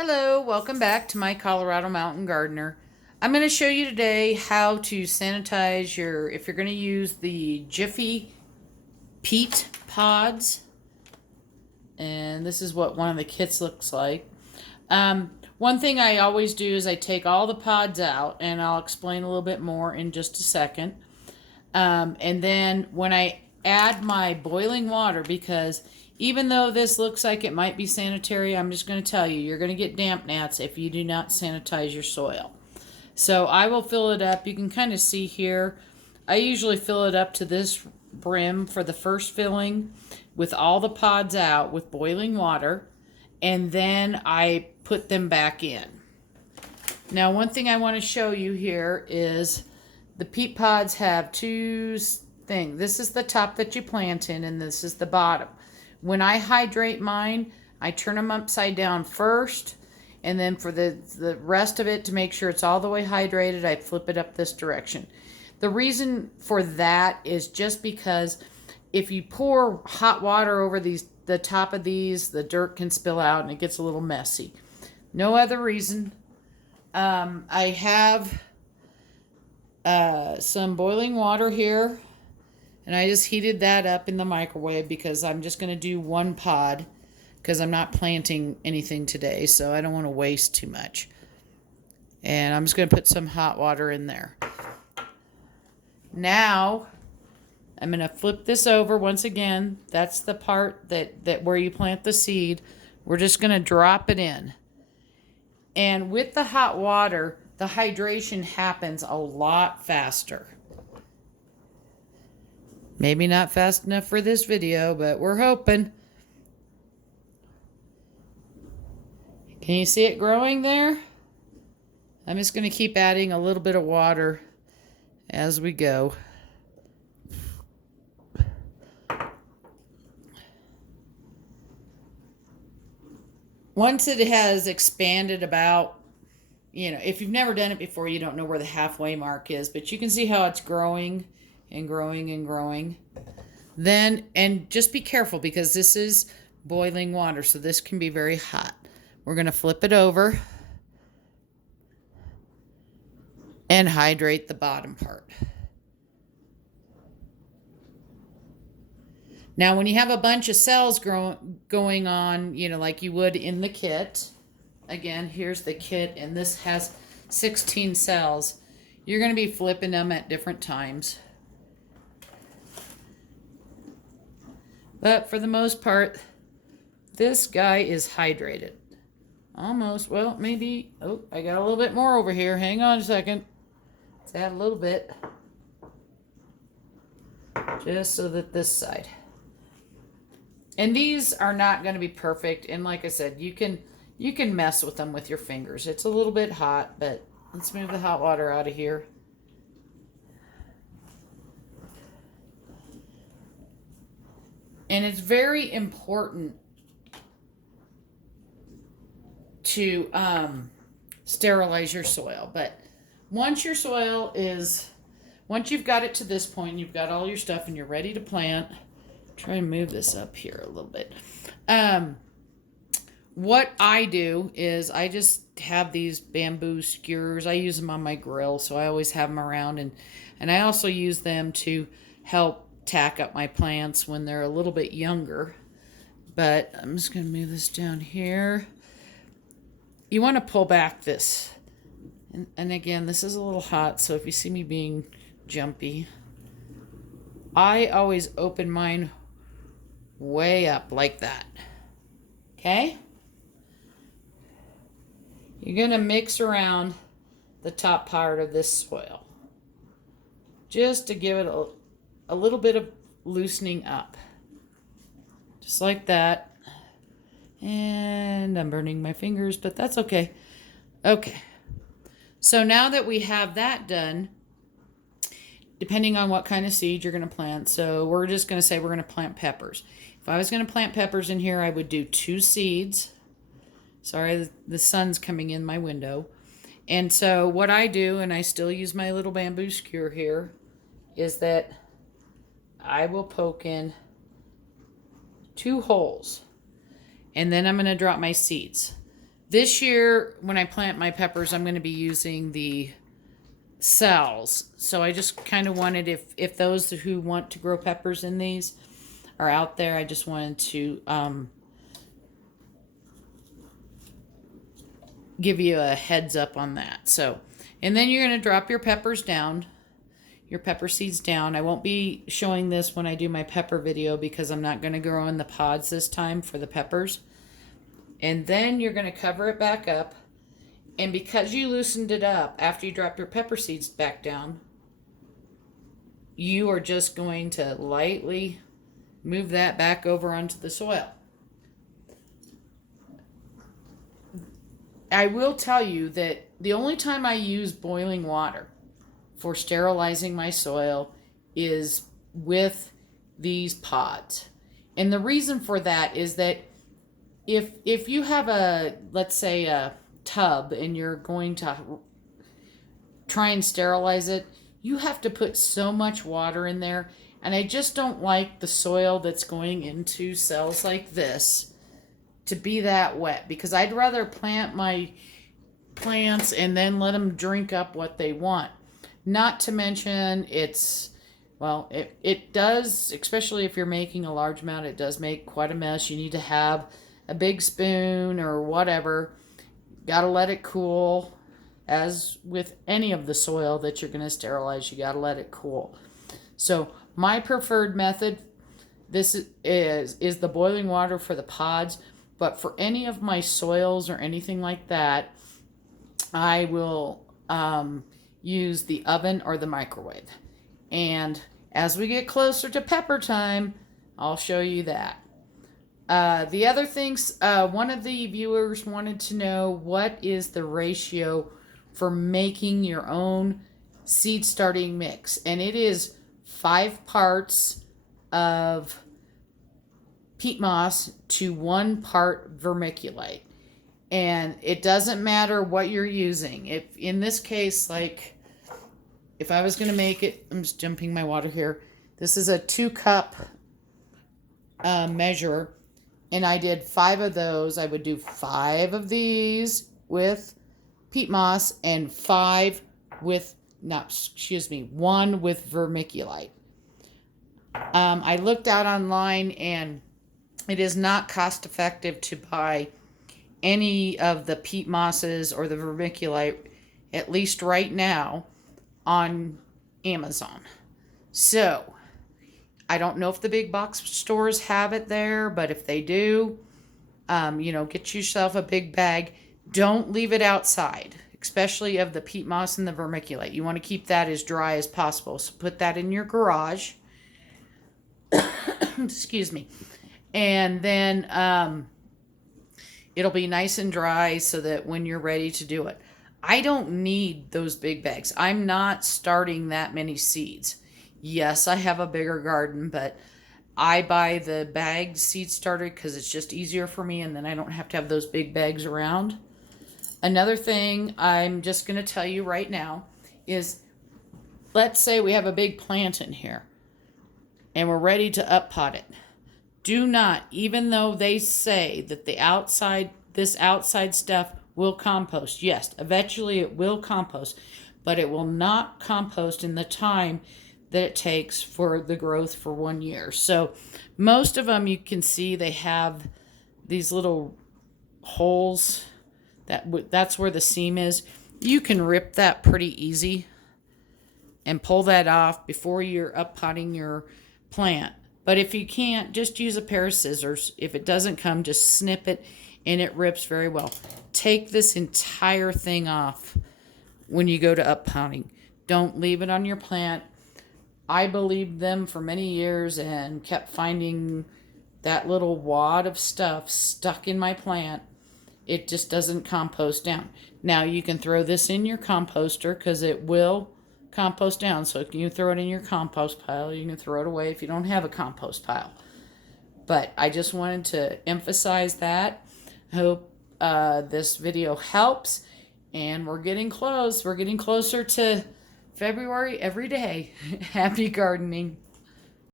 Hello, welcome back to my Colorado Mountain Gardener. I'm going to show you today how to sanitize if you're going to use the Jiffy Pods. And this is what one of the kits looks like. One thing I always do is I take all the pods out, and I'll explain a little bit more in just a second. And then when I add my boiling water, because even though this looks like it might be sanitary, I'm just going to tell you, you're going to get damp gnats if you do not sanitize your soil. So I will fill it up. You can kind of see here, I usually fill it up to this brim for the first filling with all the pods out with boiling water, and then I put them back in. Now, one thing I want to show you here is the peat pods have two things. This is the top that you plant in, and this is the bottom. When I hydrate mine, I turn them upside down first, and then for the rest of it, to make sure it's all the way hydrated, I flip it up this direction. The reason for that is just because if you pour hot water over the top of these, the dirt can spill out and it gets a little messy. No other reason. I have some boiling water here, and I just heated that up in the microwave because I'm just going to do one pod because I'm not planting anything today, so I don't want to waste too much. And I'm just going to put some hot water in there. Now I'm going to flip this over once again. That's the part that where you plant the seed. We're just going to drop it in. And with the hot water, the hydration happens a lot faster. Maybe not fast enough for this video, but we're hoping. Can you see it growing there? I'm just going to keep adding a little bit of water as we go. Once it has expanded about, if you've never done it before, you don't know where the halfway mark is, but you can see how it's growing and growing and growing. Then, and just be careful because this is boiling water, so this can be very hot. We're going to flip it over and hydrate the bottom part. Now, when you have a bunch of cells going on, like you would in the kit, again, here's the kit, and this has 16 cells. You're going to be flipping them at different times. But for the most part, this guy is hydrated. Almost, well, maybe, oh, I got a little bit more over here. Hang on a second. Let's add a little bit. Just so that this side. And these are not going to be perfect. And like I said, you can mess with them with your fingers. It's a little bit hot, but let's move the hot water out of here. And it's very important to sterilize your soil. But once you've got it to this point, you've got all your stuff and you're ready to plant. Try and move this up here a little bit. What I do is I just have these bamboo skewers. I use them on my grill, so I always have them around. And I also use them to help tack up my plants when they're a little bit younger. But I'm just going to move this down here. You want to pull back this. And again, this is a little hot, so if you see me being jumpy, I always open mine way up like that. Okay? You're going to mix around the top part of this soil just to give it a little bit of loosening up. Just like that. And I'm burning my fingers, but that's okay. Okay. So now that we have that done, depending on what kind of seed you're going to plant, so we're just going to say we're going to plant peppers. If I was going to plant peppers in here, I would do 2 seeds. Sorry, the sun's coming in my window. And so what I do, and I still use my little bamboo skewer here, is that I will poke in 2 holes. And then I'm going to drop my seeds. This year, when I plant my peppers, I'm going to be using the cells. So I just kind of wanted, if those who want to grow peppers in these are out there, I just wanted to give you a heads up on that. So, and then you're going to drop your peppers down, your pepper seeds down. I won't be showing this when I do my pepper video because I'm not going to grow in the pods this time for the peppers. And then you're going to cover it back up. And because you loosened it up after you drop your pepper seeds back down, you are just going to lightly move that back over onto the soil. I will tell you that the only time I use boiling water for sterilizing my soil is with these pods. And the reason for that is that if you have let's say a tub and you're going to try and sterilize it, you have to put so much water in there. And I just don't like the soil that's going into cells like this to be that wet, because I'd rather plant my plants and then let them drink up what they want. Not to mention it does, especially if you're making a large amount, it does make quite a mess. You need to have a big spoon or whatever. Got to let it cool. As with any of the soil that you're going to sterilize, you got to let it cool. So my preferred method, this is the boiling water for the pods. But for any of my soils or anything like that, I will use the oven or the microwave. And as we get closer to pepper time, I'll show you that. The other things, one of the viewers wanted to know what is the ratio for making your own seed starting mix. And it is 5 parts of peat moss to 1 part vermiculite. And it doesn't matter what you're using. If in this case, like if I was going to make it, I'm just dumping my water here. This is a 2-cup measure, and I did 5 of those. I would do 5 of these with peat moss and 1 with vermiculite. I looked out online, and it is not cost effective to buy any of the peat mosses or the vermiculite, at least right now, on Amazon. So I don't know if the big box stores have it there, but if they do, get yourself a big bag. Don't leave it outside, especially of the peat moss and the vermiculite. You want to keep that as dry as possible. So put that in your garage. Excuse me. And then it'll be nice and dry so that when you're ready to do it. I don't need those big bags. I'm not starting that many seeds. Yes, I have a bigger garden, but I buy the bagged seed starter because it's just easier for me, and then I don't have to have those big bags around. Another thing I'm just going to tell you right now is, let's say we have a big plant in here and we're ready to up pot it. Do not, even though they say that this outside stuff will compost. Yes, eventually it will compost, but it will not compost in the time that it takes for the growth for 1 year. So most of them, you can see they have these little holes. That's where the seam is. You can rip that pretty easy and pull that off before you're up potting your plant. But if you can't, just use a pair of scissors. If it doesn't come, just snip it, and it rips very well. Take this entire thing off when you go to up potting. Don't leave it on your plant. I believed them for many years and kept finding that little wad of stuff stuck in my plant. It just doesn't compost down. Now you can throw this in your composter because it will compost down. So if you throw it in your compost pile, you can throw it away if you don't have a compost pile. But I just wanted to emphasize that. I hope this video helps, and we're getting close. We're getting closer to February every day. Happy gardening.